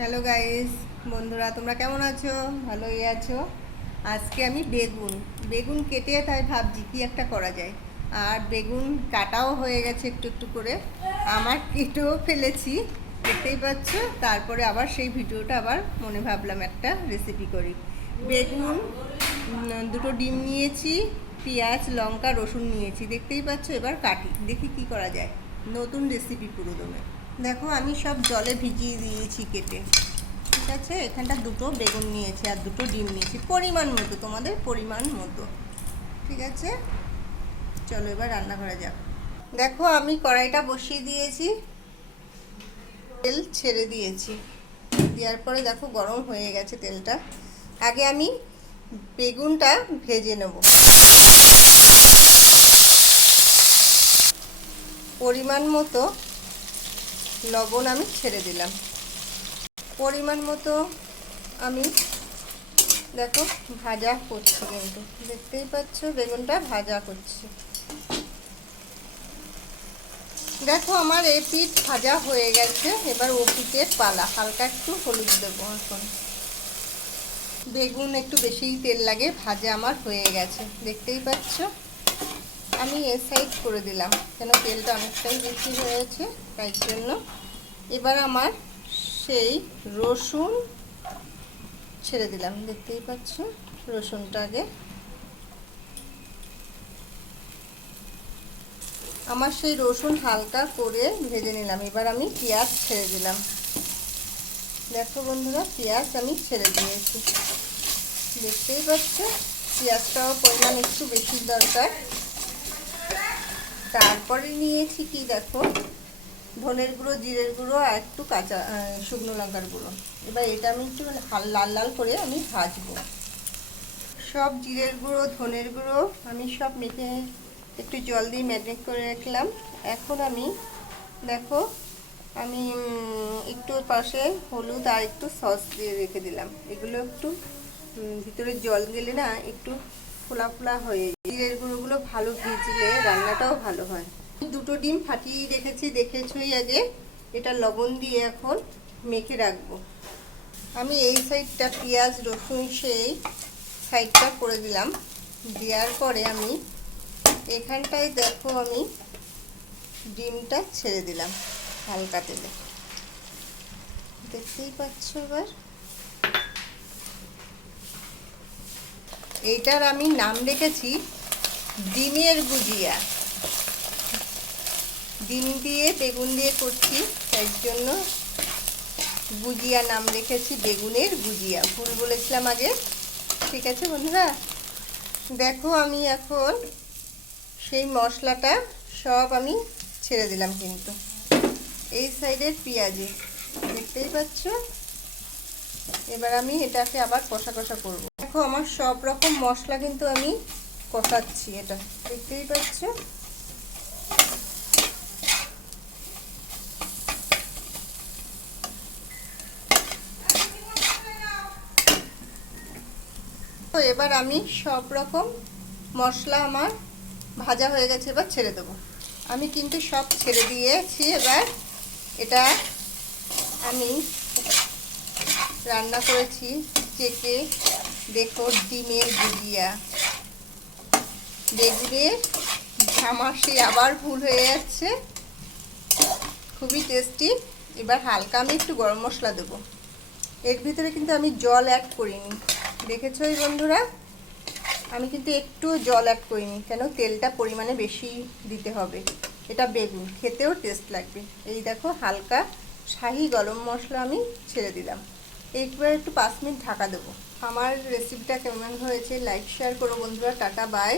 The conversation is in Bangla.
হ্যালো গাইস বন্ধুরা, তোমরা কেমন আছো? ভালোই আছো? আজকে আমি বেগুন। বেগুন কেটে তাই ভাবছি কি একটা করা যায়। আর বেগুন কাটাও হয়ে গেছে একটু একটু করে। আমার কেটেও ফেলেছি, দেখতেই পাচ্ছ? তারপরে আবার সেই ভিডিওটা আবার মনে ভাবলাম একটা রেসিপি করি। বেগুন দুটো ডিম নিয়েছি, পেঁয়াজ, লঙ্কা, রসুন নিয়েছি। দেখতেই পাচ্ছ? এবার কাটি। দেখি কি করা যায়। নতুন রেসিপি পুরো দমে দেখো, আমি সব জলে ভিজিয়ে দিয়েছি কেটে। ঠিক আছে? এখানটা দুটো বেগুন নিয়েছি আর দুটো ডিম নিয়েছি। পরিমাণ মতো, তোমাদের পরিমাণ মতো। ঠিক আছে? চলো, এবার রান্না করা যাক। দেখো, আমি কড়াইটা বসিয়ে দিয়েছি। তেল ছেড়ে দিয়েছি। দেওয়ার পরে দেখো, গরম হয়ে গেছে তেলটা। আগে আমি বেগুনটা ভেজে নেব। পরিমাণ মতো লবণ আমি ছেড়ে দিলাম। পরিমাণ মতো আমি দেখো ভাজা করছি কিন্তু। দেখতেই পাচ্ছ বেগুনটা ভাজা করছি। দেখো আমার এই পিঠ ভাজা হয়ে গেছে, এবার ও পিঠের পালা। হালকা একটু হলুদ দেবো এখন। বেগুন একটু বেশিই তেল লাগে, ভাজা আমার হয়ে গেছে। দেখতেই পাচ্ছ? আমি এ সাইড করে দিলাম, কেন তেলটা অনেকটাই বেশি হয়েছে, তাই জন্য। এবার আমার সেই রসুন ছেড়ে দিলাম, দেখতেই পাচ্ছ? আগে। আমার সেই রসুন হালকা করে ভেজে নিলাম, এবার আমি পেঁয়াজ ছেড়ে দিলাম। দেখো বন্ধুরা, পেঁয়াজ আমি ছেড়ে দিয়েছি। দেখতেই পাচ্ছ? পেঁয়াজটাও পরিমাণ একটু বেশি দরকার। তারপরে নিয়েছি কি দেখো, ধনের গুঁড়ো, জিরের গুঁড়ো আর একটু কাঁচা শুকনো লঙ্কার গুঁড়ো। এবার এটা আমি একটু হাল- লাল লাল করে আমি ভাজবো। সব জিরের গুঁড়ো, ধনের গুঁড়ো আমি সব মেখে একটু জল দিয়ে ম্যারিনেট করে রাখলাম। এখন আমি দেখো, আমি একটু পাশে হলুদ আর একটু সস দিয়ে রেখে দিলাম। এগুলো একটু ভিতরে জল গেলে না একটু ফোলা ফোলা হয়ে জিরের জিরের গুঁড়োগুলো ভালো ভিজলে রান্নাটাও ভালো হয়। দুটো ডিম ফাটিয়ে রেখেছি, দেখেছই আগে। এটা লবণ দিয়ে এখন মেখে রাখব। আমি এই সাইডটা পেঁয়াজ, রসুন, সেই সাইডটা করে দিলাম। দেওয়ার পরে আমি এখানটায় দেখো আমি ডিমটা ছেড়ে দিলাম হালকা তেলে। দেখতেই পাচ্ছ এবার? এইটার আমি নাম রেখেছি ডিমের গুজিয়া। ডিম দিয়ে, বেগুন দিয়ে করছি, তাই জন্য গুজিয়া নাম রেখেছি, বেগুনের গুজিয়া। ভুল বলেছিলাম আগে। ঠিক আছে বন্ধুরা? দেখো আমি এখন সেই মশলাটা সব আমি ছেড়ে দিলাম কিন্তু। এই সাইডের পেঁয়াজে। দেখতেই পাচ্ছ? এবার আমি এটাকে আবার কষা কষা করব। দেখো আমার সব রকম মশলা কিন্তু আমি কষাচ্ছি এটা। দেখতেই পাচ্ছ? তো এবার আমি সব রকম মশলা আমার ভাজা হয়ে গেছে, এবার ছেড়ে দেবো। আমি কিন্তু সব ছেড়ে দিয়েছি, এবার এটা আমি রান্না করেছি, চেকে দেখো ডিমের গুজিয়া বেগুনের ঝামাসি আবার ভুল হয়ে যাচ্ছে। খুবই টেস্টি এবার হালকা আমি একটু গরম মশলা দেবো। এর ভিতরে কিন্তু আমি জল অ্যাড করিনি। দেখেছ এই বন্ধুরা? আমি কিন্তু একটু জল অ্যাড করিনি, কেন তেলটা পরিমাণে বেশি দিতে হবে। এটা বেগুন, খেতেও টেস্ট লাগবে। এই দেখো, হালকা শাহি গরম মশলা আমি ছেড়ে দিলাম। এইবার একটু পাঁচ মিনিট ঢাকা দেবো। আমার রেসিপিটা কেমন হয়েছে লাইক শেয়ার করো বন্ধুরা। Tata bye